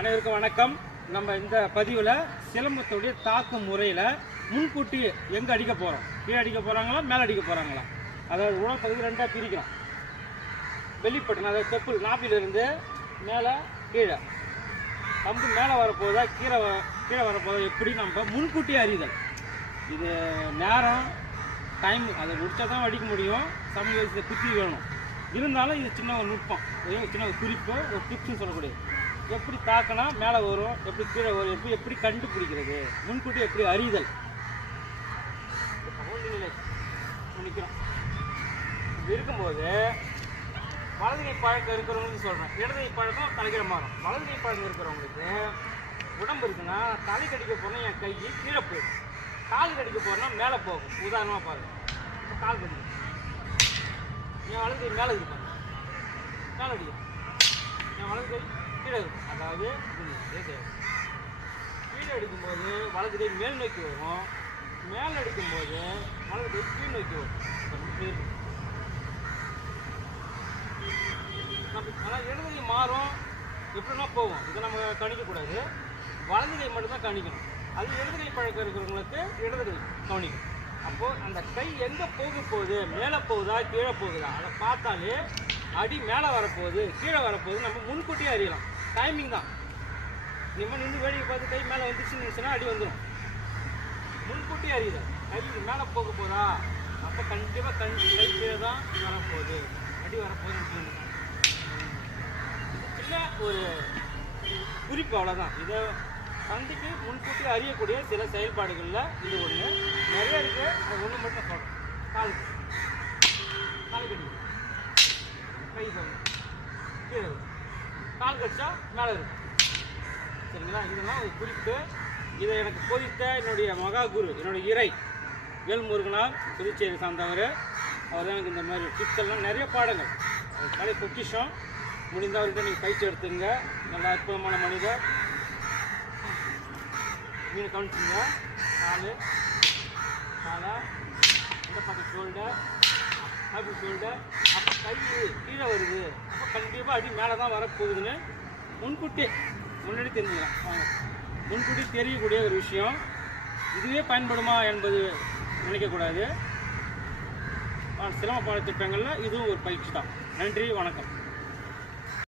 அனைவருக்கும் வணக்கம். நம்ம இந்த பதிவில் சிலம்பத்துடைய தாக்கு முறையில் முன்கூட்டி எங்கே அடிக்க போகிறோம் கீழே அடிக்க போகிறாங்களா மேலே அடிக்க போகிறாங்களா அதாவது உணவு பகுதி ரெண்டாக பிரிக்கிறோம். வெளிப்பட்டணும் அதாவது தொப்புள் நாப்பிலிருந்து மேலே கீழே. கம்பு மேலே வரப்போதா கீழே வ கீழே வரப்போதா எப்படி நம்ம முன்கூட்டி அறிதல். இது நேரம் டைம் அதை முடிச்சா தான் அடிக்க முடியும். சமய வயசில் குத்தி வேணும். இருந்தாலும் இது சின்ன ஒரு நுட்பம். சின்ன ஒரு குறிப்பு ஒரு டிப்ஸ்னு சொல்லக்கூடியது. எப்படி தாக்கினா மேலே வரும் எப்படி கீழே வரும் எப்படி எப்படி கண்டுபிடிக்கிறது? முன்கூட்டி எப்படி அறிதல்? நிற்கிறோம் இப்படி இருக்கும்போது வலது கை பழக்கம் இருக்கிறவங்களுக்கு சொல்கிறேன் இடது கை பழக்கம் தலைக்கிற மாறும். வலது கை பழக்கம் இருக்கிறவங்களுக்கு உடம்பு இருக்குன்னா தலை கடிக்க போனால் என் கை கீழே போயிடும். கால் கடிக்க போனால் மேலே போகும். உதாரணமாக பாருங்க. இப்போ கால் கடிக்கும் என் வலது கை மேலே இருக்கு பாருங்க. மேலே அடிக்கும் என் வலது கை கீழே இருக்கும் அதாவது கீழே எடுக்கும்போது வலது கை மேல் நோக்கி வரும். மேல் எடுக்கும்போது வலது கை கீழ் நோக்கி வரும். ஆனால் இடது கை மாறும். எப்படின்னா போகும். இதை நம்ம கணிக்கக்கூடாது வலது கை மட்டும்தான் கணிக்கணும் அது இடது கை பழக்கம் இருக்கிறவங்களுக்கு இடது கை கவனிக்கும். அப்போது அந்த கை எங்கே போக போகுது? மேலே போகுதா? கீழே போகுதா? அதை பார்த்தாலே அடி மேலே வரப்போகுது கீழே வரப்போகுது நம்ம முன்கூட்டியே அறியலாம். டைமிங் தான். நீங்கள் நின்று வேடிக்கை பார்த்து கை மேலே வந்துச்சுன்னு நினச்சுன்னா அடி வந்துடும் முன்கூட்டியே அறியுது. கை மேலே போக போகிறா அப்போ கண்டிப்பாக கண் கை கீழே தான் வரப்போகுது. அடி வரப்போகுதுன்னு சொல்லுங்க. சின்ன ஒரு குறிப்பு அவ்வளோதான் இதை சந்தைக்கு முன்கூட்டி அறியக்கூடிய சில செயல்பாடுகளில் இது ஒன்று நிறைய இருக்கு. அது ஒன்று மட்டும் சொல்கிறோம் கால் கால் கட்டி. கை சொல்லணும் கீழே. கால் கடிச்சா மேலே இருக்கும் சரிங்களா? இதெல்லாம் குறித்து குறிப்பு. இதை எனக்கு போதித்த என்னுடைய மகா குரு என்னுடைய இறை வேல்முருகனார் புதுச்சேரி சார்ந்தவர். அவர் எனக்கு இந்த மாதிரி டிப்ஸெல்லாம் நிறைய பாடங்கள். கலை பொக்கிஷம். முடிந்தவர்கிட்ட நீங்கள் பயிற்சி எடுத்துங்க. நல்ல அற்புதமான மனிதர். நீங்கள் கவனிச்சிங்க. காலு. நாலா இந்த பக்கம் ஷோல்டர் அப்படின்னு ஷோல்டர் அப்போ கை கீழே வருது. அப்போ கண்டிப்பாக அடி மேலே தான் வரப்போகுதுன்னு முன்கூட்டி முன்னாடி தெரிஞ்சுக்கலாம். முன்கூட்டி தெரியக்கூடிய ஒரு விஷயம். இதுவே பயன்படுமா என்பது நினைக்கக்கூடாது. சிரம பாடத்திட்டங்களில் இதுவும் ஒரு பயிற்சி தான். நன்றி வணக்கம்.